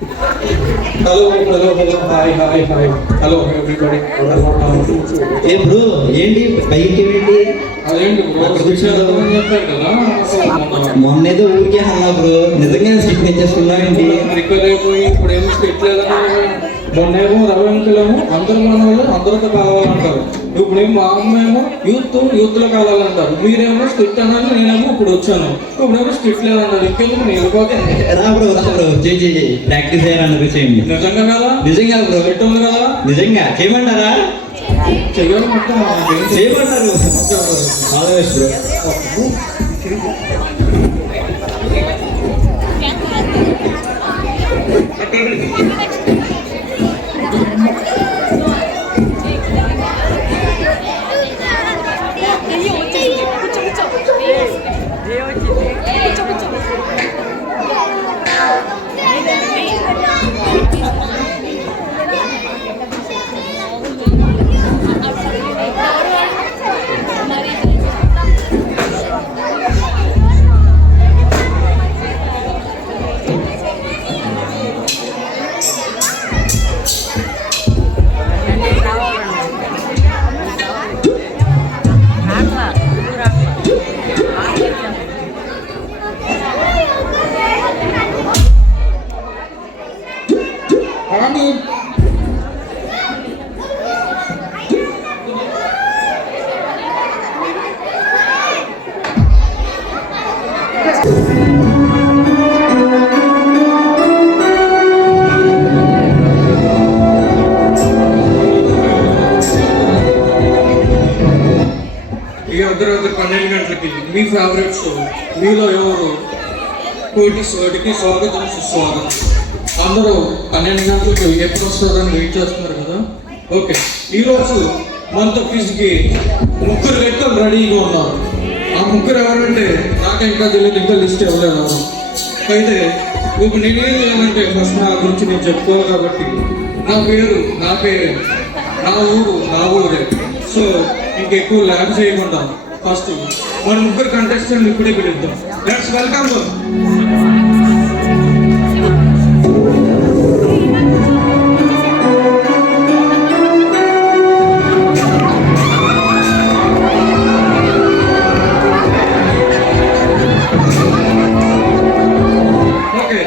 Hello hi hello everybody. ఏ bro ఏంటి bike ఏంటి అదేంటి బ్రో చెప్పారు కదా మొన్న ఏదో ఊరికే అన్నా బ్రో నిజంగా స్కిట్ నేర్చేసుకున్నావేంటి? రిపేర్ అయిపోయి ఇప్పుడు ఏమో స్కిట్ లేదని మొన్నేమో రవి అంకులేమో అందరూ మన వాళ్ళు అందరితో కావాలంటారు. ఇప్పుడేమో మా అమ్మేమో యూత్ లో కావాలంటారు. మీరేమో స్కిట్ అన్నారు, నేనేమో ఇప్పుడు వచ్చాను. ఇప్పుడేమో స్కిట్ లేదన్నారు. ఇంకెందుకు నేను వెళ్ళిపోతాను. రా బ్రో ప్రాక్టీస్ అయ్యారన్న చేయండి. నిజంగా కదా? నిజంగా బ్రో స్కిట్ ఉంది కదా? నిజంగా చేయమంటారా? చెయ్యాలి మొత్తం చేయమంటారు. All the best bro. అర్ధరాత్రి 12 గంటలకి మీ ఫేవరెట్ షో మీలో ఎవరు వాటికి స్వాగతం సుస్వాగతం. అందరూ 12 గంటలకు ఎప్పుడు వస్తారని వెయిట్ చేస్తున్నారు కదా. ఓకే, ఈరోజు మనతో క్విజ్కి 3 వ్యక్తులు రెడీగా ఉన్నారు. ఆ 3 ఎవరంటే నాకు ఇంకా తెలియదు, ఇంకా లిస్ట్ ఇవ్వలేదు. అయితే ఇప్పుడు నేనేం చేయాలంటే ఫస్ట్ నా గురించి నేను చెప్పుకోవాలి కాబట్టి నా పేరు నా ఊరే. సో ఇంకెక్కువ ల్యాబ్ చేయకుండా ఫస్ట్ మన 3 కంటెస్టెంట్ ఇప్పుడే పిలుద్దాం. Let's welcome. ఓకే,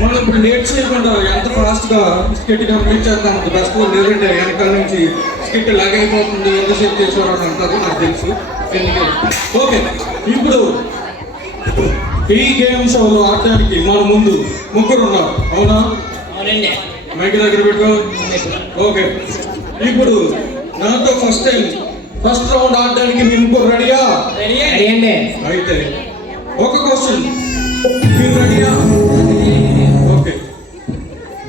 మనం ఇప్పుడు లేట్ చేయకుండా ఎంత ఫాస్ట్గా స్కిట్ కంప్లీట్ చేద్దాం. బెస్ట్ లేదంటే వెనకాల నుంచి స్కిట్ లాగ్ అయిపోతుంది, ఎంతసేపు చేసేవారు అని అంటారు, నాకు తెలుసు. ఓకే, ఇప్పుడు ఈ గేమ్ షోలో ఆడడానికి మన ముందు 3 ఉన్నారు. అవునా? అవునండి. మైక్ దగ్గర పెట్టుకో. ఓకే, ఇప్పుడు నాతో ఫస్ట్ రౌండ్ ఆడడానికి మీ 3 రెడీయా? రెడీ అండి. అయితే ఒక క్వశ్చన్, మీరు రెడీయా? ఓకే,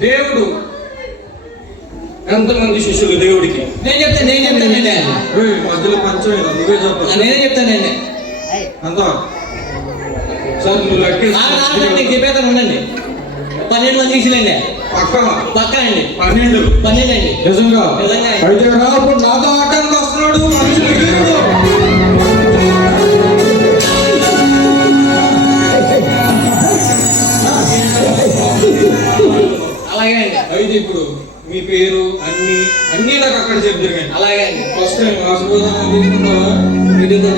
దేవుడు ఎంతమంది శిష్యులు దేవుడికి? నేను చెప్తానండి. మధ్యలో పంచమే, నువ్వే చెప్పాలి. నేనే చెప్తానండి. అంతా సార్ నువ్వు చెప్పేతాను ఉండండి. 12 మంది శిష్యులండి. పక్క అండి. 12 అండి. నిజంగా? అయితే రా, ఇప్పుడు నాతో ఆడడానికి వస్తున్నాడు మనుషులు. అలాగే అండి. అయితే ఇప్పుడు మీ పేరు అన్ని నాకు అక్కడ చెప్తారు. అలాగే అండి. ఫస్ట్ టైం ఆశీర్వాదం తీసుకుంటావా?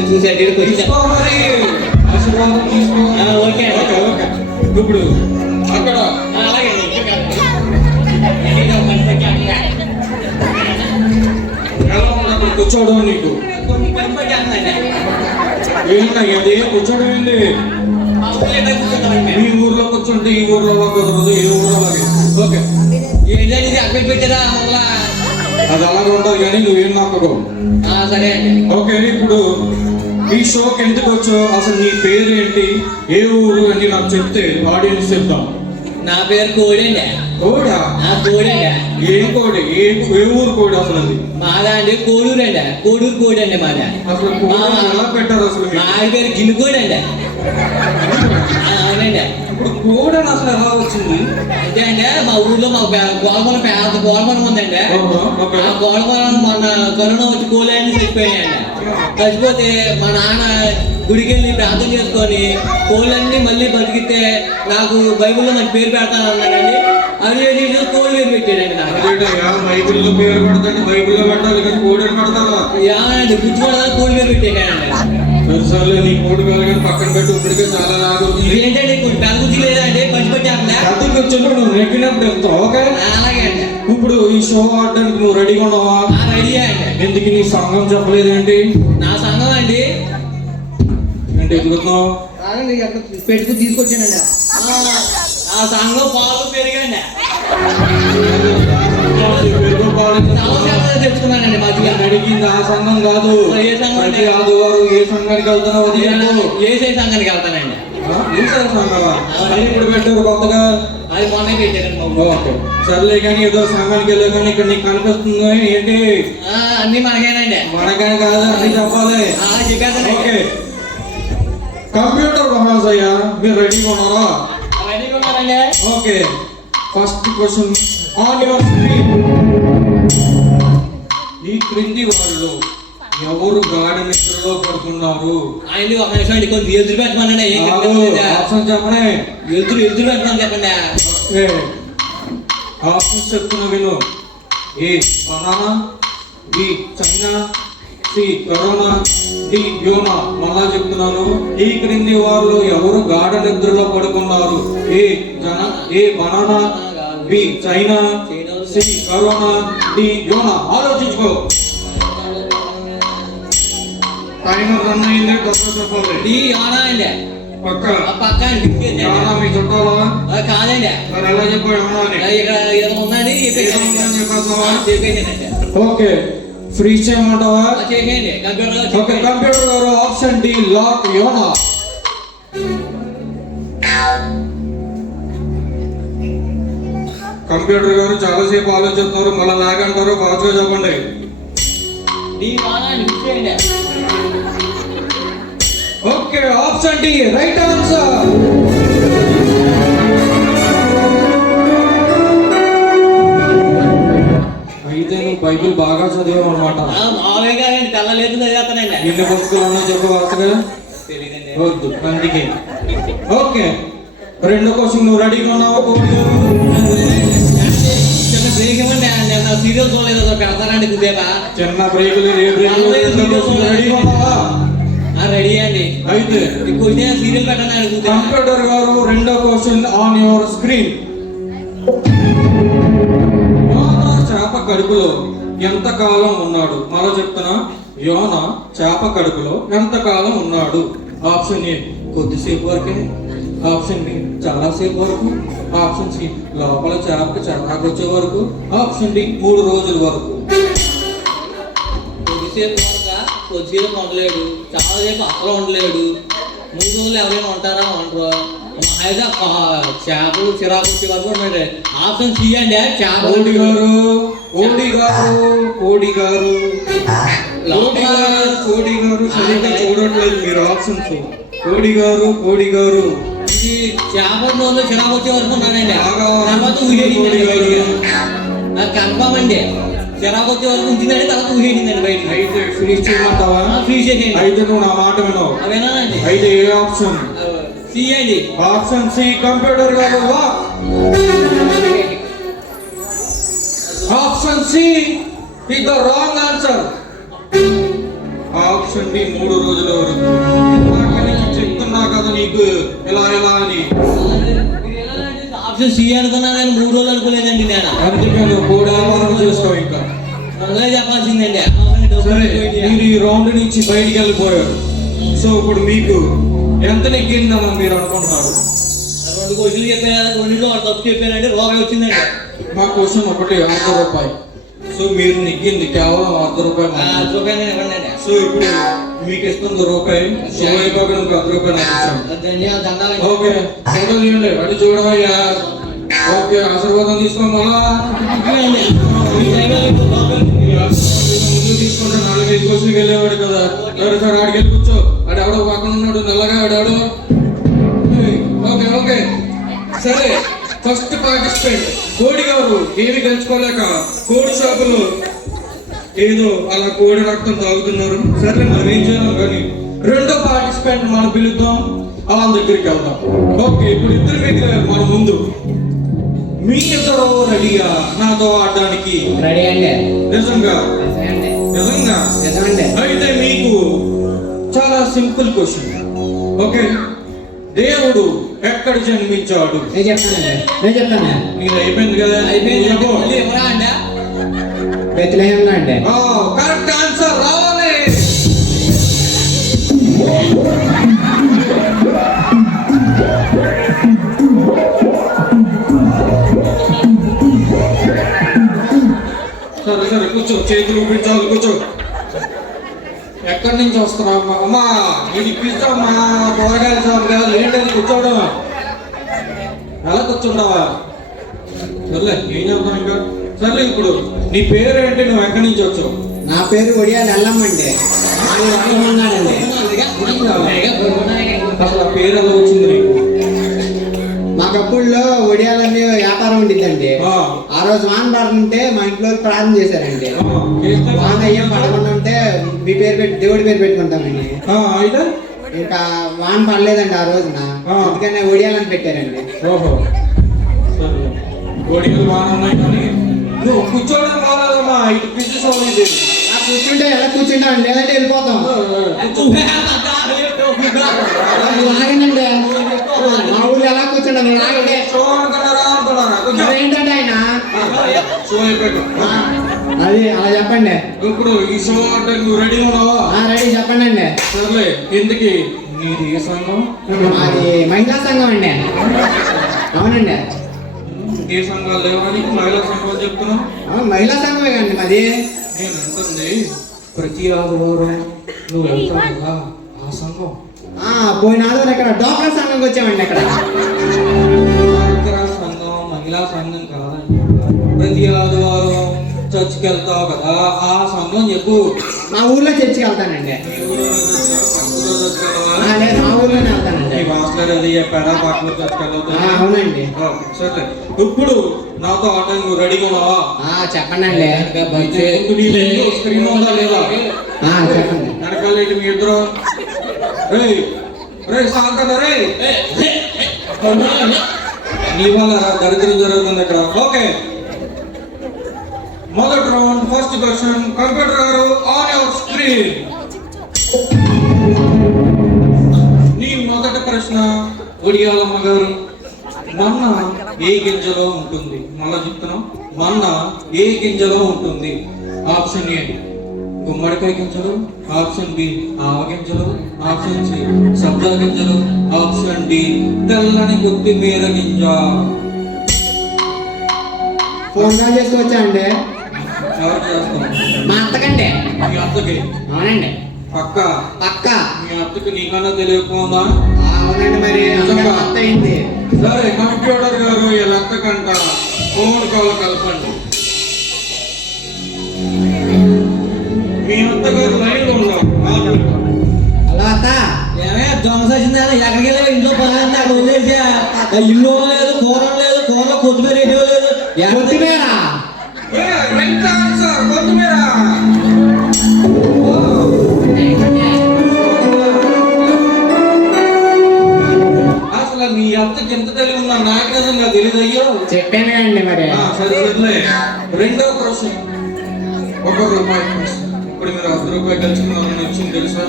చూసా ఆశీర్వాదం తీసుకో. ఓకే ఓకే, ఇప్పుడు అక్కడ అలాగే ఎలా ఉన్నప్పుడు కూర్చోవడం నీకు ఏంటంటే కూర్చోవడం ఏంటి? మీ ఊర్లో కూర్చుంటే ఈ ఊర్లో కుదరదు, ఏ ఊర్లో అలాగే. ఓకే, ఏంటంటే అక్కడ పెట్టారా? అది అలాగే ఉండదు కానీ నువ్వేం నమ్మకం. సరే అండి. ఓకే, ఇప్పుడు ఈ షోకి ఎందుకు వచ్చావు, అసలు నీ పేరేంటి, ఏ ఊరు అని నాకు చెప్తే ఆడియన్స్ చెప్తాం. నా పేరు కోడండి. కోడా? కోడండి. ఏం కోడి? ఏ ఊరు కోడి అసలు? అది మాదా అండి కోడూరు అండి. కోడి అండి మాదా. అసలు ఎలా పెట్టారు అసలు? మా పేరు గిన్నె కోడి అండి. అవునండి. ఇప్పుడు కోడి అసలు ఎలా వచ్చింది? అయితే అండి మా ఊర్లో మాకు గోల్పనం పెద్ద గోల్పనం ఉందండి. ఆ గోల్పనం మన కరోనా వచ్చి కోళ్ళని చచ్చిపోయాయండి. చచ్చిపోతే మా నాన్న గుడికి వెళ్ళి ప్రార్థన చేసుకొని కోళ్ళన్నీ మళ్ళీ బతికితే నాకు బైబిల్లో మంచి పేరు పెడతాను అన్నాడండి. బైబిల్లో పేరు పెడతాండి, బైబిల్లో పెట్టాలి కానీ కోడిని పెడతారా? ఏమండి గుర్తుపడదా కోడి మీద పెట్టేకానండి. సరిసార్లు నీ కోడి కలిగిన పక్కన పెట్టి ఇప్పటికే చాలా లాగుతుంది. ఇదేంటండి కొన్ని పెద్ద గుర్తు లేదండి, పంచి పెట్టేస్తా. అద్దెకి వచ్చినప్పుడు నువ్వు నెగ్గినప్పుడు వెళ్తావు. ఓకే, అలాగే అండి. ఇప్పుడు ఈ షో ఆడడానికి నువ్వు రెడీగా ఉన్నావా? రెడీ అండి. ఎందుకు నీ సంఘం చెప్పలేదేంటి? నా సంఘం అండి ఏంటి ఎదుగుతున్నావు? పెట్టుకుని తీసుకొచ్చానండి. ఆ సంఘం పాలు పెరిగండి, తెచ్చుకున్నానండి. మధ్యగా అడిగింది ఆ సంఘం కాదు. ఏ సంఘం? ప్రతి ఆదివారం ఏ సంఘానికి వెళ్తున్నావు? ఏసే సంఘానికి వెళ్తానండి. సంఘమా? అది ఇప్పుడు పెట్టారు కొత్తగా. అది మొన్నే పెట్టారండి బాబు. ఓకే సర్లే కానీ ఏదో సంఘానికి వెళ్ళే కానీ ఇక్కడ నీకు కనిపిస్తుంది ఏంటి? అన్ని మనకేనండి. మనకని కాదు, అన్ని చెప్పాలి. చెప్పేస్తానండి. ఓకే, కంప్యూటర్ మహాశయ మీరు రెడీగా ఉన్నారా? రెడీగా ఉన్నారండి. Okay, first question on your screen. ఈ క్రింది వాళ్ళు ఎవరు గాఢ నిద్రలో పడుతున్నారు? ఆయన ఒక నిమిషం అండి, కొంచెం ఎదురు పెట్టమనండి. ఆప్షన్ చెప్పనే. ఎదురు పెట్టమని చెప్పండి. ఓకే, ఆప్షన్ చెప్తున్నా విను. A banana, B China, C corona, D Jonah. మళ్ళా చెప్తున్నాను, ఈ క్రింది వాళ్ళు ఎవరు గాఢ నిద్రలో పడుకున్నారు? A banana, B China, C corona, D Jonah. ఆలోచించుకో. టైమర్ రన్ అయింది, తప్ప చెప్పాలి. డి యోనా అండి. పక్క పక్క అండి. యోనా మీ చుట్టాలా? కాదండి. మరి ఎలా చెప్పావు యోనా అని? ఇక్కడ ఏదో ఉందండి చెప్పేసావా? చెప్పేసానండి. ఓకే, ఫ్రీ చేయమంటావా? చేసేయండి. కంప్యూటర్ ఓకే, కంప్యూటర్ గారు ఆప్షన్ డి లాక్ యోనా. కంప్యూటర్ గారు చాలాసేపు ఆలోచిస్తున్నారు, మళ్ళీ లాగంటారు. ఫాస్ట్గా చెప్పండి. డి యోనా అండి. చేయండి. Okay, option D right answer. అయితే నువ్వు బైబిల్ బాగా చదివావు అనమాట. మామూలుగా గారండి, తెల్లలేదు చదివేస్తానండి. ఎన్ని పుస్తకాలు చెప్పవలసిగా? తెలియదండి. వద్దు అందుకే. ఓకే, రెండో క్వశ్చన్ నువ్వు రెడీగా ఉన్నావు? చిన్న బ్రేక్ ఇవ్వండి. నేను సీరియల్ చూడలేదు, పెడతానండి కుదేపా. చిన్న బ్రేకులు రెడీగా ఉన్నావా? రెడీ అండి. అయితే క్వశ్చన్ సీరియల్ పెట్టండి అడుగుతా. కంప్యూటర్ గారు రెండో క్వశ్చన్ ఆన్ యువర్ స్క్రీన్. యోనా చేప కడుపులో ఎంత కాలం ఉన్నాడు? మరో చెప్తున్నా, యోనా చేప కడుపులో ఎంత కాలం ఉన్నాడు? ఆప్షన్ ఏ కొద్దిసేపు వరకే, ఆప్షన్ బి చాలాసేపు వరకు, ఆప్షన్ సి లోపల చేపకి చిరాకు వచ్చే వరకు, ఆప్షన్ డి 3 రోజుల వరకు. కొద్దిసేపు వరకు, కొద్దిసేపు ఉండలేడు, చాలా సేపు అసలు ఉండలేడు, 3 రోజులు ఎవరైనా ఉంటారా? ఉండరు. అయితే చేపలు చిరాకు వచ్చే వరకు ఉంటాడు. ఆప్షన్ సి అండి. కోడి గారు కోడి గారు కోడి గారు కోడి గారు సరిగ్గా చూడట్లేదు మీరు ఆప్షన్స్. కోడి గారు ఇది చేపల రోజులు చిరాకు వచ్చే వరకు ఉన్నానండి. తర్వాత కోడి గారు నాకు కన్ఫామ్ అండి. చిరాకు వచ్చే వరకు ఉంచిందండి, తర్వాత ఊహేడిందండి బయట. అయితే ఫినిష్ చేయమంటావా? ఫ్రీ చేయండి. అయితే నువ్వు నా మాట వినవు. అవేనానండి. అయితే ఏ ఆప్షన్? సి అండి. ఆప్షన్ సి కంప్యూటర్ గారు option C is the wrong answer. Option D 3 రోజుల వరకు. చెప్తున్నా కదా నీకు ఎలా అని. ఆప్షన్ సి అనుకున్నా కానీ 3 రోజులు అనుకోలేదండి నేను. అందుకే నువ్వు కూడా చేసుకోవు. ఇంకా ముందుగా చెప్పాల్సిందండి. సరే, మీరు ఈ రౌండ్ నుంచి బయటికి వెళ్ళిపోయారు. సో ఇప్పుడు మీకు ఎంత నెగ్గిందని మీరు అనుకుంటున్నారు? 2 క్వశ్చన్లు చెప్పాను, 2లో తప్పు చెప్పానంటే రూపాయి వచ్చిందండి. మా క్వశ్చన్ ఒకటి ₹100. సో మీరు నెగ్గింది కేవలం ₹100 మాత్రమే. రూపాయలు ఇవ్వండి. సో ఇప్పుడు మీకు ఇస్తుంది ₹1. సో అయిపోయి ₹10 నాకు ఇచ్చాను. ధన్యవాదాలు. ఓకే, ఫోటో తీయండి. అటు చూడవయ్యా. ఓకే, ఆశీర్వాదం తీసుకోండి. ముందు తీసుకుంటే 4-5 క్వశ్చన్కి వెళ్ళేవాడు కదా. సార్ ఆడికి వెళ్ళి కూర్చో. అటు ఎవడో పక్కన ఉన్నాడు నల్లగా, ఆడాడు. ఓకే సరే, ఫస్ట్ పార్టిసిపెంట్ కోడి గారు ఏమి గెలుచుకోలేక కోడి షాపులో ఏదో అలా కోడి రక్తం తాగుతున్నారు. సరే మనం ఏం చేయాలి కానీ రెండో పార్టిసిపెంట్ మనం పిలుద్దాం, వాళ్ళ దగ్గరికి వెళ్దాం. ఓకే, ఇప్పుడు ఇద్దరు మిగిలారు మన ముందు. మీ ఇద్దరు రెడీయా నాతో ఆడడానికి? రెడీ అండి. నిజంగా? నిజంగా? నిజమండి. అయితే మీకు చాలా సింపుల్ క్వశ్చన్. ఓకే, దేవుడు ఎక్కడ జన్మించాడు? నేను చెప్తాను. నీకు అయిపోయింది కదా? అయిపోయింది. చెప్పు. మళ్ళీ ఎవరా అండి? బెత్లెహేంలో అండి. కరెక్ట్ ఆన్సర్ రావాలి. సరే సరే కూర్చో, చేతులు ఊపించాలి, కూర్చో. ఎక్కడి నుంచి వస్తున్నావు అమ్మా? ఇది ఇప్పిస్తామా? కూరగాయల షాప్ కాదు, ఏంటది కూర్చోవడం? ఎలా కూర్చుంటావా? సర్లే, ఏం చెప్తాం ఇంకా. సర్లే, ఇప్పుడు నీ పేరేంటి? నువ్వు ఎక్కడి నుంచి వచ్చావు? నా పేరు ఒడియాల ఎల్లమ్మండి. అసలు ఆ పేరు ఎలా వచ్చింది నీకు? మాకప్పుడులో ఒడియాలన్నీ వ్యాపారం ఉండిద్దండి. ఆ రోజు వాన పడుతుంటే మా ఇంట్లో ప్రార్థన చేశారండి. వాన అయ్యే పడకుండా ఉంటే మీ పేరు పెట్టి దేవుడి పేరు పెట్టుకుంటామండి. అయితే ఇంకా వాన పడలేదండి ఆ రోజున, అందుకనే ఒడియాలని పెట్టారండి. ఓహో, సరే. గోడికలు బాగా ఉన్నాయి కానీ నువ్వు కూర్చోవడం కావాలమ్మా. ఇటు పిచ్చి ఇది కూర్చుంటే ఎలా కూర్చుంటాం, లేదంటే వెళ్ళిపోతాం. లాగనండి, మా ఊళ్ళో ఎలా కూర్చుంటాం లాగండి. ఏంటంటే ఆయన అది అలా చెప్పండి. ఇప్పుడు ఈ షో అంటే నువ్వు రెడీ ఉన్నావా? రెడీ, చెప్పండి అండి. సర్లే, ఎందుకు నీది ఏ సంఘం? మాది మహిళా సంఘం అండి. అవునండి. ఏ సంఘాలు లేవా నీకు? మహిళా సంఘాలు చెప్తున్నావు? మహిళా సంఘమే కండి మాది. నేను అంటుంది ప్రతి ఆదివారం నువ్వు వెళ్తావు కదా ఆ సంఘం. పోయిన ఆదివారం ఇక్కడ డోక్రా సంఘంకి వచ్చామండి. ఇక్కడ డ్వాక్రా సంఘం మహిళా సంఘం కాదండి. ప్రతి ఆదివారం చర్చికి వెళ్తావు కదా ఆ సంఘం చెప్పు. మా ఊర్లో చర్చికి వెళ్తానండి. లేదు, మా ఊర్లోనే వెళ్తానండి. అది చెప్పారా? పక్కన చర్చికి వెళ్తావు? అవునండి. సరే, ఇప్పుడు నాతో ఆట నువ్వు రెడీగా ఉన్నావా? చెప్పండి అండి. స్క్రీన్ ఉందా లేదా? చెప్పండి. వెనకాలేంటి మీ ఇద్దరు? రే రే సాంకన్న రే, నీ వల్ల దరిద్రం జరుగుతుంది ఇక్కడ. ఓకే, మొదటి రౌండ్ ఫస్ట్ క్వశ్చన్. కంప్యూటర్ గారు ఆన్ యువర్ స్క్రీన్. నీ మొదటి ప్రశ్న ఒడియాలమ్మ గారు, మన్న ఏ గింజలో ఉంటుంది? మళ్ళా చెప్తున్నాం, మన్న ఏ గింజలో ఉంటుంది? ఆప్షన్ ఏ గుమ్మడికాయ గింజలు, ఆప్షన్ బి ఆవ గింజలు, ఆప్షన్ సి సబ్జా గింజలు, ఆప్షన్ డి తెల్లని కొత్తిమీర గింజ. ఫోన్ కాల్ చేసుకోవచ్చా అండి? ఎవరు చేస్తాం? మా అత్తకండి. మీ అత్తకి? అవునండి. పక్క పక్క. మీ అత్తకి నీకన్నా తెలియకపోదా? అవునండి, మరి అత్త అయింది. సరే, కంప్యూటర్ గారు ఈ లెక్క కంట ఫోన్ కాల్ కలపండి. మీ అత్తగారు లైన్ లో ఉన్నారు. హలో అత్త. దొంగ సచ్చిందా? ఎక్కడికి వెళ్ళా? ఇంట్లో పని అక్కడ వదిలేసి ఇల్లు లేదు, కూర లేదు, కూరలో కొత్తిమీర లేదు. కొత్తిమీర కొత్తిమీర. అసలు మీ అత్తకి ఎంత తెలివి ఉన్నా నాకు నిజంగా తెలియదు. అయ్యో, చెప్పాను అండి మరి. సరే సర్లే, రెండవ ప్రశ్న. ₹1 ప్రశ్న. ఇప్పుడు మీరు ₹10 గెలుచుకున్నారని వచ్చింది తెలుసా?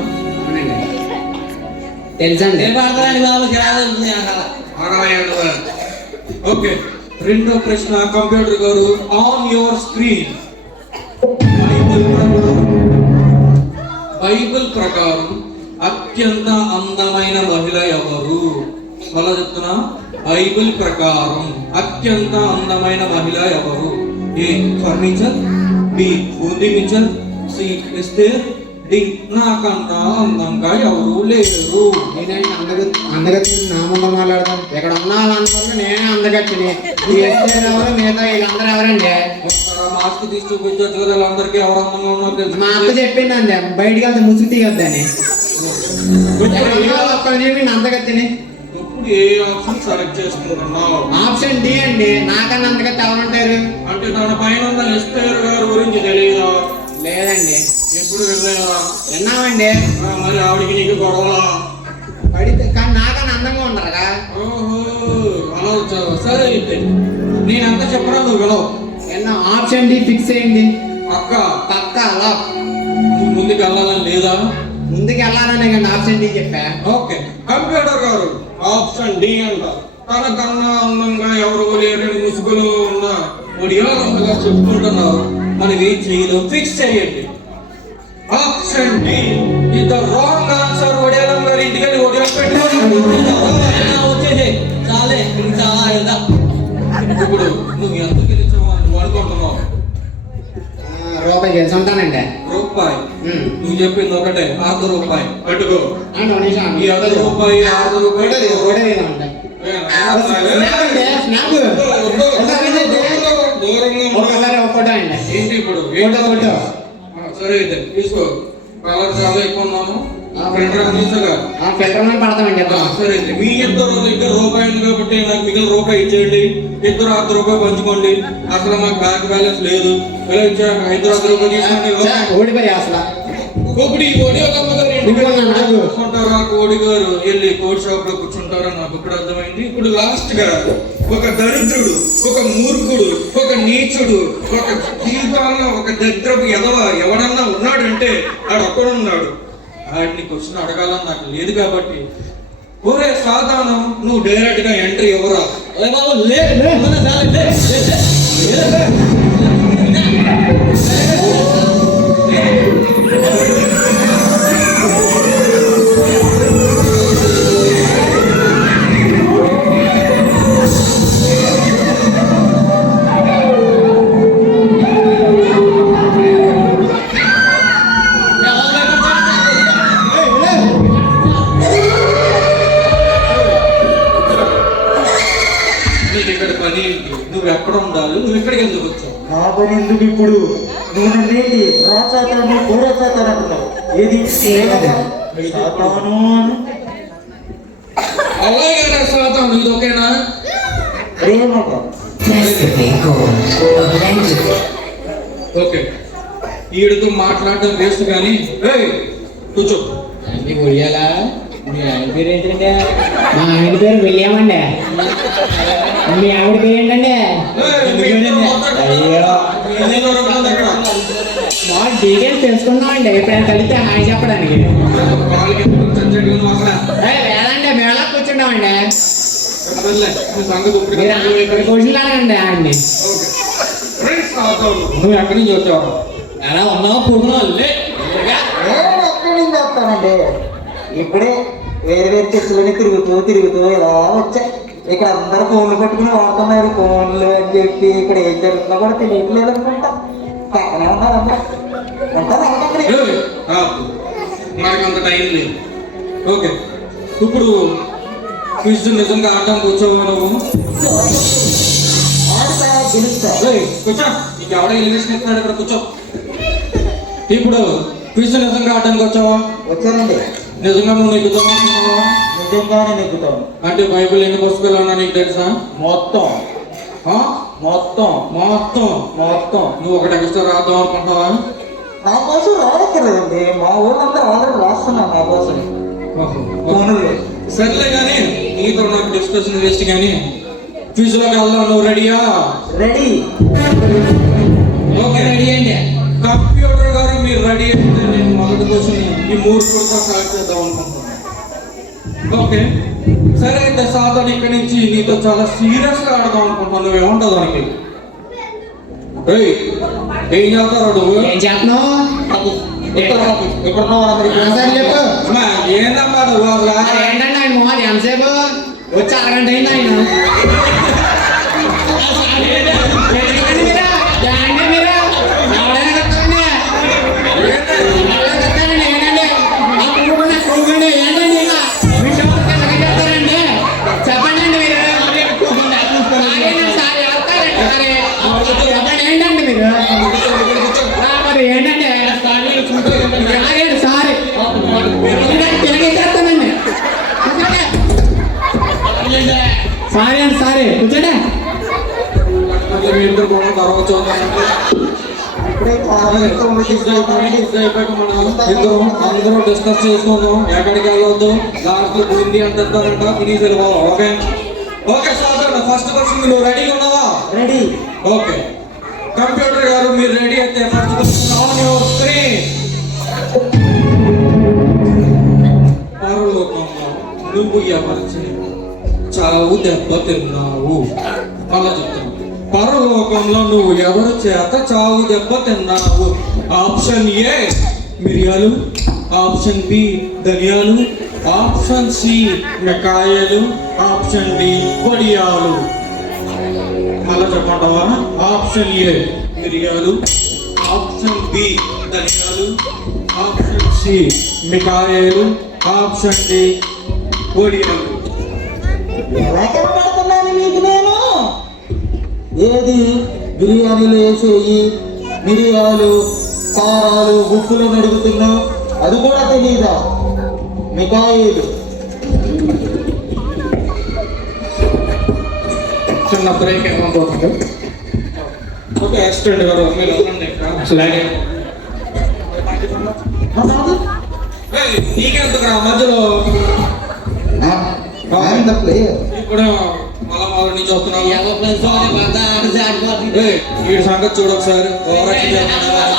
తెలుసండి. ఓకే, రెండో ప్రశ్న. కంప్యూటర్ గారు ఆన్ యువర్ స్క్రీన్. బైబిల్ ప్రకారం అత్యంత అందమైన మహిళ ఎవరు? అలా చెప్తున్నా, బైబిల్ ప్రకారం అత్యంత అందమైన మహిళ ఎవరు? A furniture, B boondi mixture, C Esther, D నాకన్నా అందంగా ఎవరు లేరు. నేనండి అందగత్తి నా ముందు మాట్లాడతాం. ఇక్కడ ఉన్న వాళ్ళందరూ నేనే అందగత్తిని. ఎవరు మిగతా వీళ్ళందరూ ఎవరండి? మాస్క్ తీసి చూపించవచ్చు కదా వాళ్ళందరికీ ఎవరు అందంగా ఉన్నారో తెలుసు. మా అత్త చెప్పిందండి బయటికి వెళ్తే ముసుగు తీయొద్దని. అందగత్తిని. ఇప్పుడు ఏ ఆప్షన్ సెలెక్ట్ చేసుకుంటున్నావు? ఆప్షన్ డి అండి. నాకన్నా అందగత్తి ఎవరుంటారు? అంటే దాని పైన ఉన్న ఎస్తేర్ గారి గురించి తెలియదా? లేదండి. ఎప్పుడు వెళ్ళలేదా? విన్నామండి. మరి ఆవిడికి నీకు గొడవ పడితే కానీ నాకన్నా అందంగా ఉండరుగా. ఓహో, అలా వచ్చావా? సరే అయితే నేనంతా చెప్పరా నువ్వు వినవు. ఆప్షన్ డి ఫిక్స్ చేయండి. అక్క పక్క అలా నువ్వు ముందుకు వెళ్ళాలని లేదా? ముందుకు వెళ్ళాలని కానీ ఆప్షన్ డి చెప్పా. ఓకే, కంప్యూటర్ గారు ఆప్షన్ డి అంట. తనకన్నా అందంగా ఎవరు లేరని ముసుగులో ఉన్న ఒడియాలంగా చెప్పుకుంటున్నారు. మనం ఏం చేయలేం, ఫిక్స్ చేయండి. Option D is the wrong answer. ఒడియాలం గారు ఇంటికి ఒడియాలు పెట్టుకోండి. వచ్చేసి చాలే ఇంక చాలా వెళ్దా. ఇప్పుడు నువ్వు ఎంత గెలిచావు అని నువ్వు అనుకుంటున్నావు? రూపాయి గెలిచి ఉంటానండి. రూపాయి నువ్వు చెప్పింది ఒకటే, ₹100 పెట్టుకో. డొనేషన్ ఈ ₹100, ₹100 ఒకటే ఉంటాయి. ఒకసారి ఒక ఫోటో అండి. ఏంటి ఇప్పుడు? ఫోటో సరే అయితే తీసుకో. కలర్ చాలా ఎక్కువ ఉన్నాను. ఫిల్టర్ పడతామండి. సరే అయితే మీ ఇద్దరు దగ్గర రూపాయి ఉంది కాబట్టి నాకు మిగిలిన రూపాయి ఇచ్చేయండి. ఇద్దరు ₹100 పంచుకోండి. అసలు మాకు బ్యాంక్ బ్యాలెన్స్ లేదు. ఇలా ఇచ్చాక ఇద్దరు ₹100 తీసుకోండి. ఓడిపోయి అసలు ఇప్పుడు ఈ కోడి కూర్చుంటారా? కోడి గారు వెళ్ళి కోడి షాప్ లో కూర్చుంటారా? నాకు ఇప్పుడు అర్థమైంది. ఇప్పుడు లాస్ట్ గా ఒక దరిద్రుడు, ఒక మూర్ఖుడు, ఒక నీచుడు, ఒక జీవితాల్లో ఒక దరిద్రపు ఎవడన్నా ఉన్నాడంటే ఆడు ఒక్కడున్నాడు. ఆడిని క్వశ్చన్ అడగాలని నాకు లేదు కాబట్టి ఒరే సాధారణం నువ్వు డైరెక్ట్ గా ఎంట్రీ ఎవరా? బాబు లేదు నీకు ఇక్కడ పని ఏంటి? నువ్వు ఎక్కడ ఉండాలి? నువ్వు ఇక్కడికి ఎందుకు వచ్చావు? నా పని ఎందుకు ఇప్పుడు? నువ్వు నన్నేంటి రాసాతాను కోరసాతాను అంటున్నావు. ఏది సాతాను? అలాగే రా సాతాను, ఇది ఓకేనా? ప్రేమగా ఓకే, ఈడితో మాట్లాడడం వేస్ట్ కానీ కూర్చో. అన్ని కొయ్యాలా? మీ ఆయన పేరు ఏంటంటే? మా ఆయన పేరు విలియమండి. మీ ఆవిడ పేరు ఏంటండి? మా డీటెయిల్స్ తెలుసుకున్నామండి. ఎప్పుడైనా కలిస్తే హాయ్ చెప్పడానికి. వేళండి వేళ కూర్చున్నామండి. మీరు ఇక్కడ కూర్చున్నారండి ఆయన్ని. నువ్వు ఎక్కడి నుంచి వచ్చావు? ఎలా ఉన్నావు? పూర్ణం లే ఎక్కడి నుంచి వస్తానండి? ఇప్పుడే వేరు వేరు చెట్లని తిరుగుతూ ఇలా వచ్చా. ఇక్కడ అందరూ ఫోన్లు పట్టుకుని వాడుతున్నారు. ఫోన్లు అని చెప్పి ఇక్కడ ఏం జరుగుతుందో కూడా తెలియట్లేదు అనుకుంటా. పక్కనే ఉన్నారు అందరూ. నాకు అంత టైం లేదు. ఓకే, ఇప్పుడు క్విజ్ నిజంగా ఆడడానికి వచ్చావు నువ్వు? ఆడతా గెలుస్తా. కూర్చో, నీకు ఎవడ ఎలివేషన్ ఇస్తున్నాడు ఇక్కడ? కూర్చో. ఇప్పుడు క్విజ్ నిజంగా ఆడడానికి వచ్చావా? వచ్చానండి. నిజంగా నువ్వు నెగ్గుతావా? నిజంగానే నెగ్గుతాను. అంటే బైబిల్ ఎన్ని పుస్తకాలు ఉన్నా నీకు తెలుసా? మొత్తం ఆ? మొత్తం మొత్తం మొత్తం. నువ్వు ఒకటి ఎక్స్ట్రా రాద్దాం అనుకుంటావా? నా కోసం రాయక్కర్లేదండి. మా ఊళ్ళందరూ ఆల్రెడీ రాస్తున్నాను నా కోసం ఫోన్లు. సర్లే కానీ నీతో నాకు డిస్కషన్ వేస్ట్ కానీ క్విజ్ లోకి వెళ్దాం. నువ్వు రెడీయా? రెడీ. ఓకే, రెడీ అండి. కంప్యూటర్ గారు మీరు రెడీ అయితే నేను మొదటి కోసం ఈ మూర్ఖుడితో స్టార్ట్ చేద్దాం అనుకుంటున్నాను. ఓకే, సరే అయితే సాధారణ ఇక్కడి నుంచి నీతో చాలా సీరియస్ గా ఆడదాం అనుకుంటున్నాను. నువ్వేమంటావు దానికి? ఏం చేస్తావు నువ్వు? ఏం చేస్తున్నావు? ఏందమ్మా నువ్వు అసలు? ఏంటండి ఆయన మోహన్ ఎంతసేపు వచ్చి అరగంట అయింది ఆయన. సారీ అండి, సారీ కూర్చోండి. మీ ఇద్దరు కూడా తర్వాత చూద్దాం. ఇప్పుడే అందరూ డిస్కస్ చేసుకుందాం. ఎక్కడికి వెళ్ళొద్దు, లాస్ట్ లో పోయింది అంటారంట. తినేసి వెళ్ళిపోవాలి. ఓకే, ఓకే సాధారణ ఫస్ట్ క్వశ్చన్ నువ్వు రెడీగా ఉన్నావా? రెడీ. ఓకే కంప్యూటర్ గారు మీరు రెడీ అయితే first question on your screen. పరలోకంలో నువ్వు ఎవరిచే చావు దెబ్బ తిన్నావు? అలా చెప్తాను. పరలోకంలో నువ్వు ఎవరి చేత చావు దెబ్బ తిన్నావు? ఆప్షన్ ఏ మిరియాలు, ఆప్షన్ బి ధనియాలు, ఆప్షన్ సి మికాయలు, ఆప్షన్ డి వడియాలు. మళ్ళా చెప్పమంటావా? ఆప్షన్ ఏ మిరియాలు, ఆప్షన్ బి ధనియాలు, ఆప్షన్ సి మికాయలు, ఆప్షన్ డి వడియాలు. ఎలా కనపడుతున్నాను మీకు నేను? ఏది బిర్యానీలు వేసేయి, మిరియాలు, కారాలు, ఉప్పులు నడుగుతున్నావు, అది కూడా తెలీదా? మిఠాయిలు. చిన్న బ్రేక్ ఏమవుతుంది? ఓకే అసిస్టెంట్ గారు మీరు ఉండండి ఇక్కడ. ఏయ్, నీకెందుకురా మధ్యలో? ఇప్పుడు మళ్ళా మొదటి నుంచి వస్తున్నావు. ఏయ్, వీడి సంగతి చూడు ఒకసారి. ఓవరాక్షన్ చేస్తున్నాడు.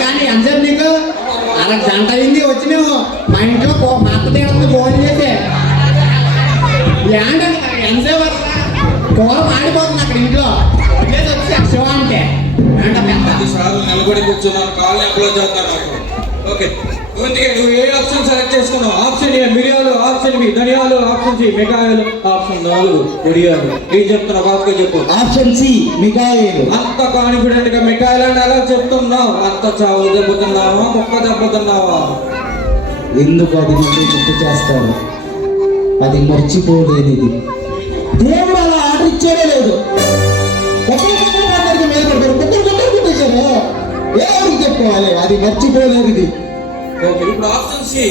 కానీ అంజర్ నీకు అరగంట అయింది వచ్చి నువ్వు మా ఇంట్లో మా అత్త తీరుతుంది భోజనం చేసి ఎంతసేపు కూర మాడిపోతుంది అక్కడ ఇంట్లో వచ్చి శివ అంటే సార్లు నిలబడి కూర్చున్నాను, కాళ్ళు ఎప్పుడో చేస్తాను నాకు. ఓకే అందుకే నువ్వు ఏ ఆప్షన్ సెలెక్ట్ చేసుకున్నావు? ఆప్షన్ ఏ మిరియాలు, ఆప్షన్ బి ధనియాలు, ఆప్షన్ సి మిఠాయిలు, ఆప్షన్ 4 వడియాలు. ఏం చెప్తున్నావు బాగా చెప్పు. ఆప్షన్ సి మిఠాయిలు. అంత కాన్ఫిడెంట్ గా మిఠాయిలని ఎలా చెప్తున్నావు? అంత చావు దెబ్బతున్నావా, కుక్క దెబ్బతున్నావా? ఎందుకు అది ముందు గుర్తు చేస్తారు? అది మర్చిపోలేనిది. దేవుడు అలా ఆర్డర్ ఇచ్చేదే లేదు. ఎవరికి చెప్పుకోవాలి? అది మర్చిపోలేనిది. ఓకే ఇప్పుడు ఆప్షన్ సి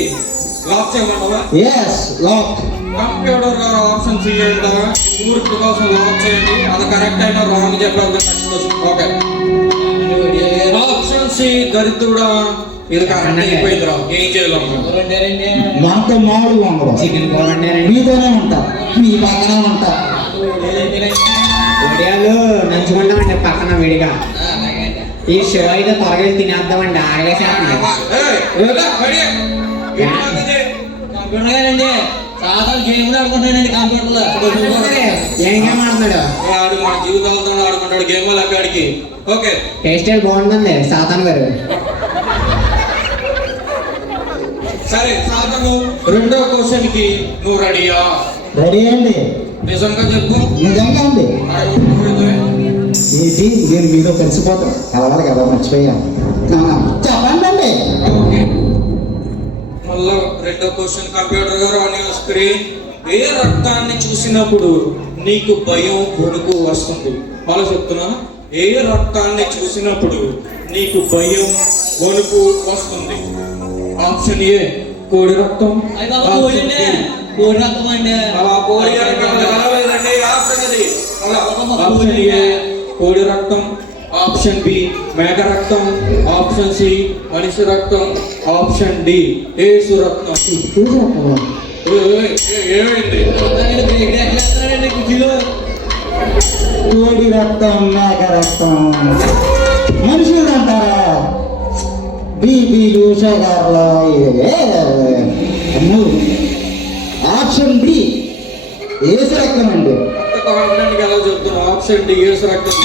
లాక్ చేయమంటావా? Yes lock. కంప్యూటర్ గారు ఆప్షన్ సి అంటావా? ఊరికి కోసం లాక్ చేయండి. అది కరెక్ట్ అయినా రాంగ్ చెప్పాలి. ఓకే ఆప్షన్ సి దరిద్రుడా, ఇది కరెక్ట్ అయిపోయిందిరా. ఏం చేయలేము. మాతో మామూలు వంగడం చికెన్ కూర మీతోనే ఉంటా, మీ పక్కనే ఉంటా. వడియాలు నంచుకుంటామండి పక్కన విడిగా. ఈ షో అయితే త్వరగా తినేద్దామండి, ఆగలేసేస్తున్నాయి. కంప్యూటర్ గారండి సాధారణ గేమ్ ఆడుకుంటానండి కంప్యూటర్లో. ఏం గేమ్ ఆడుతున్నాడు? ఆడు మన జీవితాలతో ఆడుకుంటాడు గేమ్ అక్కడికి. ఓకే టేస్ట్ బాగుందండి సాతాన్ గారు. సరే సాధను రెండో క్వశ్చన్ కి నువ్వు రెడీయా? రెడీ అండి. నిజంగా చెప్పు. నిజంగా అండి. ఏంటి నేను మీతో కలిసిపోతాం కలవాలి కదా, మర్చిపోయాను. చెప్పండి అండి. ఓకే మళ్ళా రెండో క్వశ్చన్ కంప్యూటర్ గారు ఆన్ యువర్ స్క్రీన్. ఏ రక్తాన్ని చూసినప్పుడు నీకు భయం వణుకు వస్తుంది? మళ్ళీ చెప్తున్నా, ఏ రక్తాన్ని చూసినప్పుడు నీకు భయం వణుకు వస్తుంది? ఆప్షన్ ఏ కోడి రక్తం, ఆప్షన్ బి కోడి రక్తం అండి. అలా కోడి రక్తం కలవలేదండి. ఆప్షన్ ఇది. ఆప్షన్ ఏ కోడి రక్తం, ఆప్షన్ బి మేక రక్తం, ఆప్షన్ సి మనిషి రక్తం, ఆప్షన్ డి ఏసు రక్తం. ఏమైంది? కుర్చీలో కోడి రక్తం, మేక రక్తం, మనుషులు అంటారా? బీపీలు, షుగర్లు. ఆప్షన్ బి ఏసు రక్తం అండి. కాన్ఫిడెంట్ ఎలా చెప్తున్నా? ఆప్షన్ డి ఏసు రక్తం.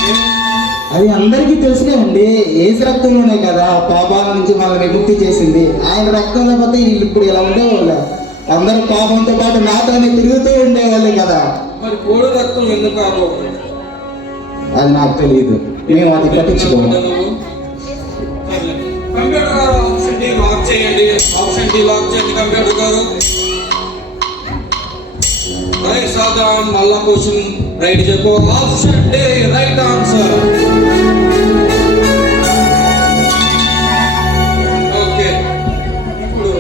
అది అందరికీ తెలిసినే అండి. ఏసు రక్తంలోనే కదా పాపాల నుంచి మనల్ని విముక్తి చేసింది. ఆయన రక్తం లేకపోతే వీళ్ళు ఇప్పుడు ఇలా ఉండేవాళ్ళు. అందరూ పాపంతో పాటు నాతోనే తిరుగుతూ ఉండేవాళ్ళే కదా. మరి కోడి రక్తం ఎందుకు కాకపోతే? అది నాకు తెలియదు, మేము అది పట్టించుకోము. కంప్యూటర్ గారు ఆప్షన్ డి లాక్ చేయండి. ఆప్షన్ డి లాక్ చేయండి కంప్యూటర్ గారు. రైట్ సాధారణ మళ్ళా క్వశ్చన్ రైట్ చెప్పు. Option D right answer. Okay ఇప్పుడు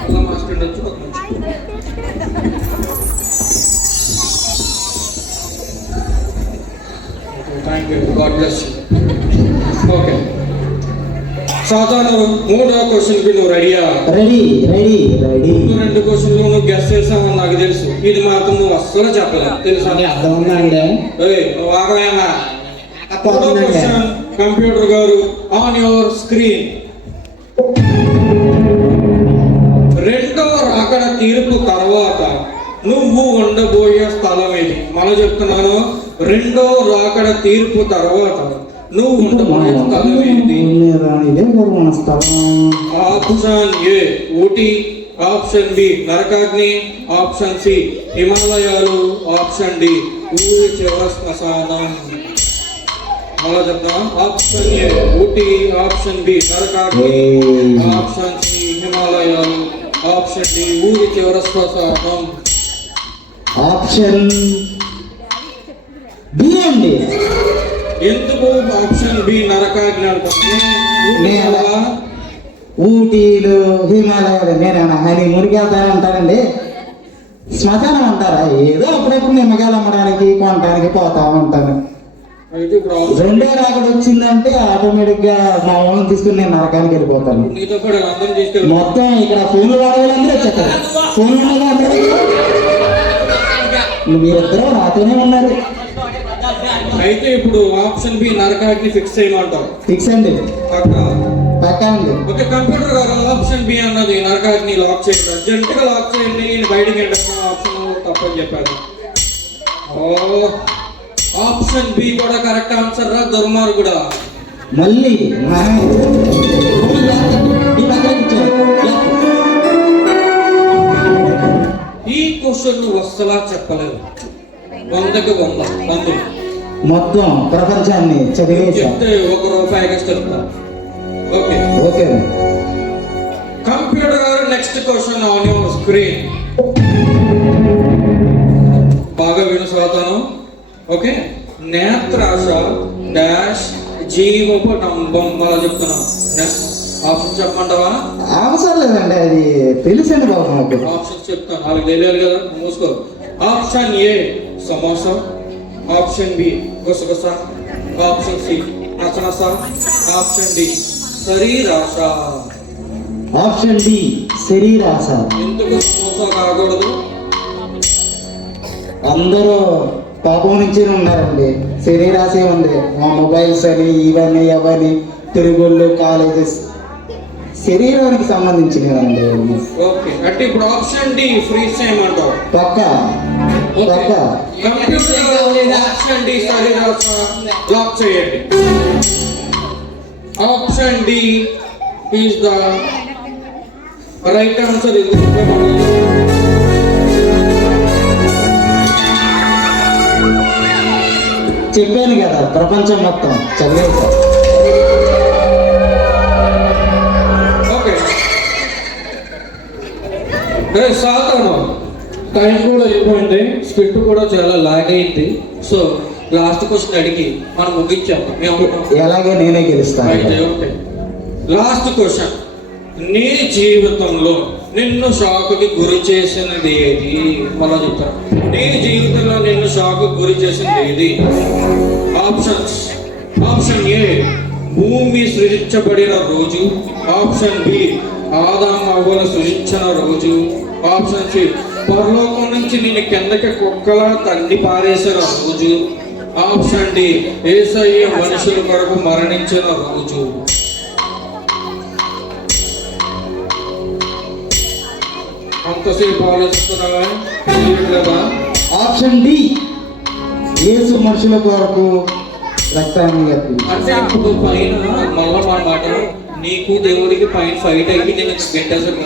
మళ్ళా మాస్టర్ వచ్చి ఒక thank you, God bless you. Okay సాధారణ 3వ క్వశ్చన్కి నువ్వు రెడీయా? Ready ready ready. 2 క్వశ్చన్లు నువ్వు గెస్ చేసావని నాకు తెలుసు. ఇది మాత్రం నువ్వు అస్సలు చెప్పలేదు తెలుసా? అది అర్థం ఉందా అండి? నువ్వు ఆగలేనా? పోతుందండి. క్వశ్చన్ కంప్యూటర్ గారు ఆన్ యువర్ స్క్రీన్. రెండో రాకడ తీర్పు తర్వాత నువ్వు ఉండబోయే స్థలం ఏది? మనం చెప్తున్నాను, రెండో రాకడ తీర్పు తర్వాత నువ్వు ఉండబోయే స్థలం ఏంటి? ఇదే మన స్థలం. Option A Ooty, option B నరకాగ్ని, ఆప్షన్ సి హిమాలయాలు, ఆప్షన్ డి ఊరి చివరి శ్మశానం. మళ్ళా చెప్తాం, option A Ooty, option B నరకాగ్ని, ఆప్షన్ సి హిమాలయాలు, ఆప్షన్ డి ఊరి చివరి శ్మశానం. ఆప్షన్ బి అండి. ఎందుకు ఆప్షన్ బి నరకాగ్ని అనుకుంటున్నా? ఊటీలు హిమాలయాలు నేను హనీమూన్కి వెళ్తానంటానండి. శ్మశానం అంటారా? ఏదో అప్పుడప్పుడు నిమ్మకాయలు అమ్మడానికి కొనడానికి పోతా ఉంటాను. అయితే ఇప్పుడు రెండో రాకడ వచ్చిందంటే ఆటోమేటిక్ గా మా వాళ్ళని తీసుకుని నేను నరకానికి వెళ్ళిపోతాను. నీతో కూడా అందరం తీసుకెళ్ళి మొత్తం ఇక్కడ ఫోన్లు వాడవాళ్ళందరూ వచ్చేస్తారు. ఫోన్లు ఉన్నదా అందరూ? మీరిద్దరూ నాతోనే ఉన్నారు. అయితే ఇప్పుడు ఆప్షన్ బి నరకాగ్ని ఫిక్స్ చేయమంటావు? ఫిక్స్ అండి, పక్కా? పక్కా అండి. ఓకే, కంప్యూటర్ గారు ఆప్షన్ బి అన్నది నరకాగ్ని లాక్ చేయండి. అర్జెంట్ గా లాక్ చేయండి. నేను బయటికి వెళ్ళాను, ఆప్షన్ తప్పని చెప్పాను. ఓ, ఆప్షన్ బి కూడా కరెక్ట్ ఆన్సర్ రా దుర్మార్గుడా. మళ్ళీ ఈ పక్కన కూర్చోండి. ఈ క్వశ్చన్ నువ్వు అస్సలా చెప్పలేదు. 100కి 100 అందులో మొత్తం ప్రపంచాన్ని చదివేశా. చెప్తే ₹1 చెప్తా. ఓకే ఓకే కంప్యూటర్ గారు next question on your screen. బాగా వినసాతాను. ఓకే, నేత్రాశ డాష్ జీవపటంబం అలా చెప్తున్నాం. నెక్స్ట్ ఆప్షన్ చెప్పమంటావా? అవసరం లేదండి, అది తెలుసండి బాబు నాకు. ఆప్షన్ చెప్తాను, వాళ్ళకి తెలియాలి కదా, మూసుకో. Option A samosa, option B గుసగుస, ఆప్షన్ సి నసనస, ఆప్షన్ డి శరీరాశ. ఆప్షన్ డి శరీరాశ. ఎందుకు సమోసా కాకూడదు? అందరూ పాపం నుంచి ఉన్నారండి. శరీరాశ ఉంది, మా మొబైల్స్ అని ఇవని అవని తిరుగుళ్ళు కాలేజెస్ శరీరానికి సంబంధించినవండి. ఓకే, అంటే ఇప్పుడు ఆప్షన్ డి ఫ్రీజ్ చేయమంటావు? పక్క పక్క. కంప్యూటర్ ఆప్షన్ డి శరీరాశ లాక్ చేయండి. Option D is the right answer. చెప్పాను కదా, ప్రపంచం మొత్తం చదివేశా. ఓకే, సాధారణ టైం కూడా అయిపోయింది, స్క్రిప్ట్ కూడా చాలా లాగ్ అయింది. సో లాస్ట్ క్వశ్చన్ అడిగి మనం ముగించాము. ఎలాగే నేనే గెలుస్తాను. అయితే ఓకే, లాస్ట్ క్వశ్చన్. నీ జీవితంలో నిన్ను షాక్కి గురి చేసినది ఏది? మళ్ళా చెప్తాను, నీ జీవితంలో నిన్ను షాక్కి గురి చేసినది ఏది? ఆప్షన్స్: ఆప్షన్ ఏ భూమి సృజించబడిన రోజు, ఆప్షన్ బి ఆదాము అవ్వలు సృజించిన రోజు, ఆప్షన్ సి పరలోకం నుంచి నేను కిందకి కుక్కలా తన్ని పారేసిన రోజు, ఆప్షన్ డి యేసయ్య మనుషుల కొరకు మరణించిన రోజు. అంతసేపు ఆలోచిస్తున్నావా? లేదా? ఆప్షన్ డి యేసు మనుషుల కొరకు రక్తాన్ని కప్పి. అంటే ఇప్పుడు పైన మళ్ళా మా మాట, నీకు దేవుడికి పైన ఫైట్ అయ్యి నేను గెట్టేసాను.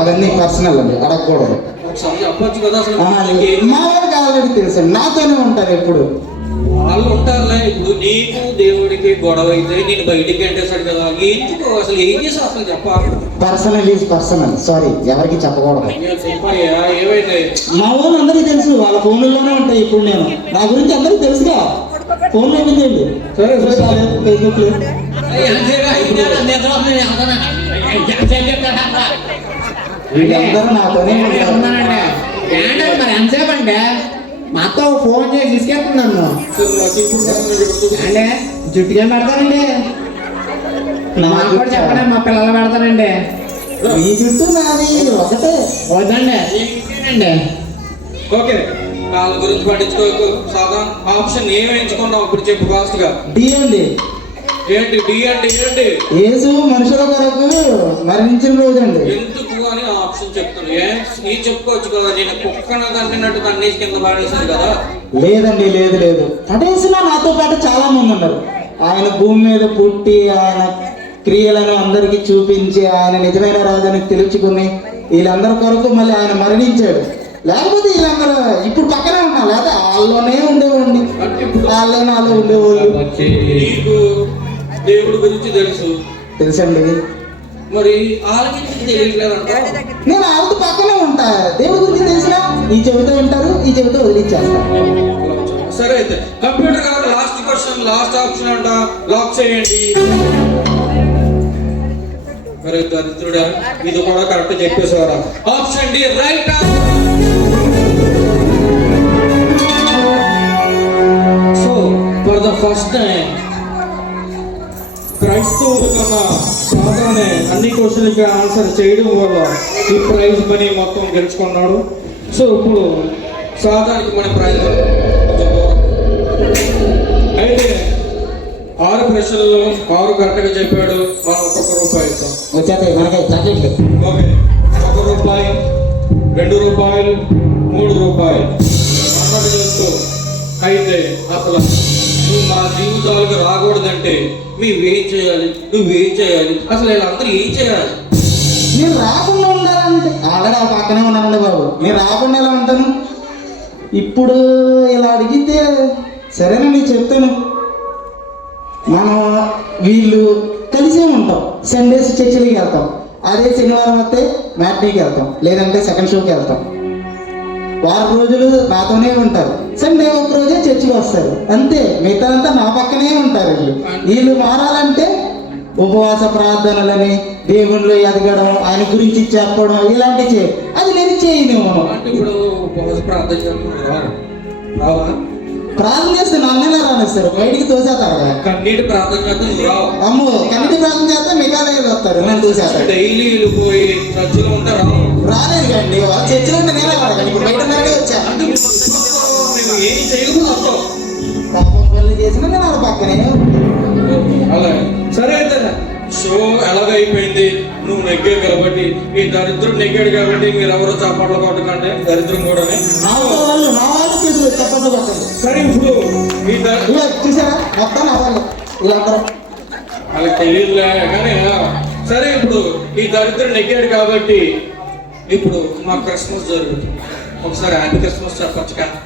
అవన్నీ పర్సనల్ అండి, అడగకూడదు. ఒకసారి చెప్పొచ్చు కదా అసలు. మా వాళ్ళకి ఆల్రెడీ తెలుసు, నాతోనే ఉంటారు ఎప్పుడు. వాళ్ళు ఉంటారులే. ఇప్పుడు నీకు దేవుడికి గొడవ అయితే నేను బయటికి గెట్టేశాడు కదా, ఎందుకు అసలు ఏం చేసావు అసలు చెప్పాలి? పర్సనల్ ఈజ్ పర్సనల్, సారీ ఎవరికి చెప్పకూడదు. చెప్పాయా ఏమైంది? మా వాళ్ళు అందరికీ తెలుసు, వాళ్ళ ఫోన్లోనే ఉంటాయి. ఇప్పుడు నేను నా గురించి అందరికీ తెలుసుగా, ఫోన్లో ఉందండి. సరే సరే, ఫేస్బుక్ లో వీళ్ళందరూ నాతోనే ఉంటారు. మరి ఎంతసేపు అంటే మా అత్త ఫోన్ చేసి తీసుకెళ్తున్నాను ఇప్పుడు అంటే జుట్టుగా పెడతానండి. నాకు కూడా చెప్పండి, మా పిల్లలు పెడతానండి. మీ చుట్టూ నాది ఒకటే. వద్దండి ఇంకేనండి. ఓకే, వాళ్ళ గురించి పట్టించుకోకు. సాధారణ ఆప్షన్ ఏం ఎంచుకున్నావు ఇప్పుడు చెప్పు ఫాస్ట్ గా. డి అండి. ఏంటి డి అంటే ఏంటి? యేసు మనుషుల కొరకు మరణించిన రోజు అండి. ఎందుకు అని ఆప్షన్ చెప్తాను. నీ చెప్పుకోవచ్చు కదా, నేను కుక్కన తంటున్నట్టు తన్నేసి కింద పాడేశారు కదా. లేదండి, లేదు లేదు. పడేసిన నాతో పాటు చాలా మంది ఉన్నారు. ఆయన భూమి మీద పుట్టి ఆయన క్రియలను అందరికీ చూపించి ఆయన నిజమైన రాజుని తెలుసుకుని వీళ్ళందరి కొరకు మళ్ళీ ఆయన మరణించాడు. లేకపోతే వీళ్ళందరూ ఇప్పుడు పక్కనే ఉన్నా, లేదా వాళ్ళలోనే ఉండేవాడిని, వాళ్ళే నాలో ఉండేవాళ్ళు. నీకు దేవుడి గురించి తెలుసండి. మరి వాళ్ళకి తెలియట్లేదంట. నేను వాళ్ళతో పక్కనే ఉంటా. దేవుడి గురించి తెలిసినా ఈ చెబుతూ ఉంటారు, ఈ చెబుతూ వదిలిచ్చేస్తారు. సరే అయితే కంప్యూటర్ గారు లాస్ట్ క్వశ్చన్, లాస్ట్ ఆప్షన్ అంట, లాక్ చేయండి. మరి దరిద్రుడా, ఇది కూడా కరెక్ట్ చెప్పేసారా? Option D right. So for the first time క్రైస్తవుడు కన్నా సాధారణ అన్ని క్వశ్చన్లకి ఆన్సర్ చేయడం వల్ల ఈ ప్రైజ్ మనీ మొత్తం గెలుచుకున్నాడు. సో ఇప్పుడు సాధారణకి మన ప్రైజ్ అయితే 6 ప్రశ్నల్లో 6 కరెక్ట్గా చెప్పాడు. మనం ₹1 ఇస్తాం. వచ్చేస్తాయి మనకి చాక్లెట్లు. ఓకే, ₹1, ₹2, ₹3 అన్నట్టు చేస్తూ. అయితే అసలు నువ్వు మా జీవితాలకు రాకూడదంటే నువ్వేం చేయాలి, నువ్వేం చేయాలి, అసలు వీళ్ళందరూ ఏం చేయాలి? నేను రాకుండా ఉండాలంటే ఆల్రెడీ ఆ పక్కనే ఉన్నానండి బాబు. నేను రాకుండా ఎలా ఉంటాను? ఇప్పుడు ఇలా అడిగితే సరేనా, నేను చెప్తాను. మనం వీళ్ళు కలిసే ఉంటాం. సండేస్ చర్చిలకి వెళ్తాం. అదే శనివారం వస్తే మ్యాట్నీకి వెళ్తాం, లేదంటే సెకండ్ షోకి వెళ్తాం. వారం రోజులు నాతోనే ఉంటారు. సండే ఒక రోజే చర్చికి వస్తారు, అంతే. మిగతా అంతా నా పక్కనే ఉంటారు. వీళ్ళు మారాలంటే ఉపవాస ప్రార్థనలని, దేవుళ్ళు ఎదగడం, ఆయన గురించి చెప్పడం, ఇలాంటివి చేయ. అది నేను చేయను. అంటే ఇప్పుడు ప్రార్థన చేస్తున్నారా? రావా? ప్రార్థన చేస్తే నన్ను రానిస్తారు, బయటికి తోసేస్తారు కదా. కన్నీటి ప్రార్థన చేస్తే రావు. అమ్మో, కన్నీటి ప్రార్థన చేస్తే మిగతా వస్తారు, నన్ను తోసేస్తారు. డైలీ వెళ్ళిపోయి చర్చిలో ఉంటారా? రాలేదు కండి, చర్చిలో ఉంటే నేనే రాలేదు. ఇప్పుడు బయట వచ్చా. అంటే మేము ఏం చేయకూడదు. పాపం పనులు చేసినా నేను వాళ్ళ పక్కనే. అలా సరే అయితే షో ఎలాగైపోయింది, నువ్వు నెగ్గావు కాబట్టి, ఈ దరిద్రుడు నెగ్గాడు కాబట్టి మీరు ఎవరో చప్పట్లు కొట్టకండి, దరిద్రం కూడా. నా వాళ్ళు చేసి చప్పట్లు కొట్టండి. సరే ఇప్పుడు ఈ ఇలా చూసారా మొత్తం నా వాళ్ళు వీళ్ళందరూ. వాళ్ళకి తెలియదులే కానీ. సరే ఇప్పుడు ఈ దరిద్రుడు నెగ్గాడు కాబట్టి ఇప్పుడు మా క్రిస్మస్ జరుగుతుంది. ఒకసారి హ్యాపీ క్రిస్మస్ చెప్పొచ్చు కదా.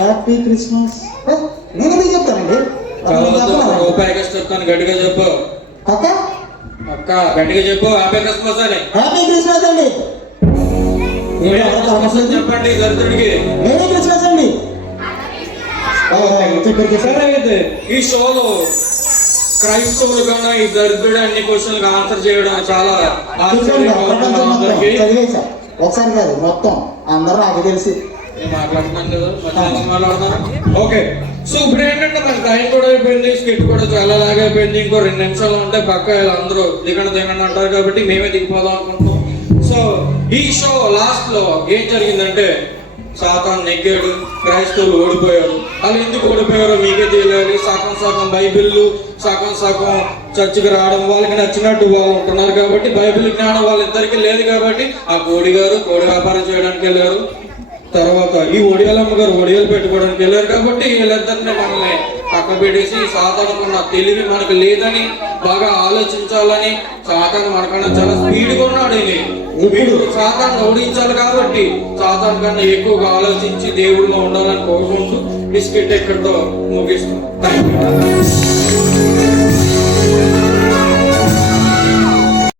హ్యాపీ క్రిస్మస్ నేను ఎందుకు చెప్తానండి? రూపాయిగా చెప్తాను, గట్టిగా చెప్పు అక్క. అక్క గట్టిగా చెప్పు హ్యాపీ క్రిస్మస్ అని. హ్యాపీ క్రిస్మస్ అండి. చెప్పండి దరిద్రుడికి. మేరీ క్రిస్మస్ అండి. సరే అయితే ఈ షోలో క్రైస్తవులు కన్నా ఈ దరిద్రుడు అన్ని క్వశ్చన్లకు ఆన్సర్ చేయడం చాలా చదివేశా. ఒకసారి కాదు, మొత్తం అందరూ నాకు తెలిసి మాట్లాడుతున్నాను కదా, మాట్లాడుతున్నాను. ఓకే, సో ఇప్పుడు ఏంటంటే మనకి టైం కూడా అయిపోయింది, స్కిట్ కూడా చాలా లాగా అయిపోయింది. ఇంకో 2 నిమిషాలు ఉంటే పక్క అందరూ దిగండి అంటారు కాబట్టి మేమే దిగిపోదాం అనుకుంటున్నాం. సో ఈ షో లాస్ట్ లో ఏం జరిగిందంటే సాతాను నెగ్గాడు, క్రైస్తవులు ఓడిపోయారు. వాళ్ళు ఎందుకు ఓడిపోయారో మీకే తెలియాలి. సగం బైబిళ్ళు, సగం చర్చికి రావడం, వాళ్ళకి నచ్చినట్టు వాళ్ళు ఉంటున్నారు కాబట్టి బైబిల్ జ్ఞానం వాళ్ళిద్దరికీ లేదు కాబట్టి ఆ కోడి గారు కోడి వ్యాపారం చేయడానికి వెళ్ళారు. తర్వాత ఈ ఒడియాలమ్మ గారు ఒడియాలు పెట్టుకోవడానికి వెళ్ళారు కాబట్టి వీళ్ళిద్దరిని మనల్ని పక్క పెట్టేసి సాతానుకున్న తెలివి మనకు లేదని, బాగా ఆలోచించాలని, సాతాను మనకన్నా చాలా స్పీడ్గా ఉన్నాడు. మీరు సాతాను ఓడించాలి కాబట్టి సాతాను కన్నా ఎక్కువగా ఆలోచించి దేవుళ్ళలో ఉండాలని కోరుకుంటూ బిస్కెట్ ఎక్కడితో ముగిస్తున్నాం. Thank you.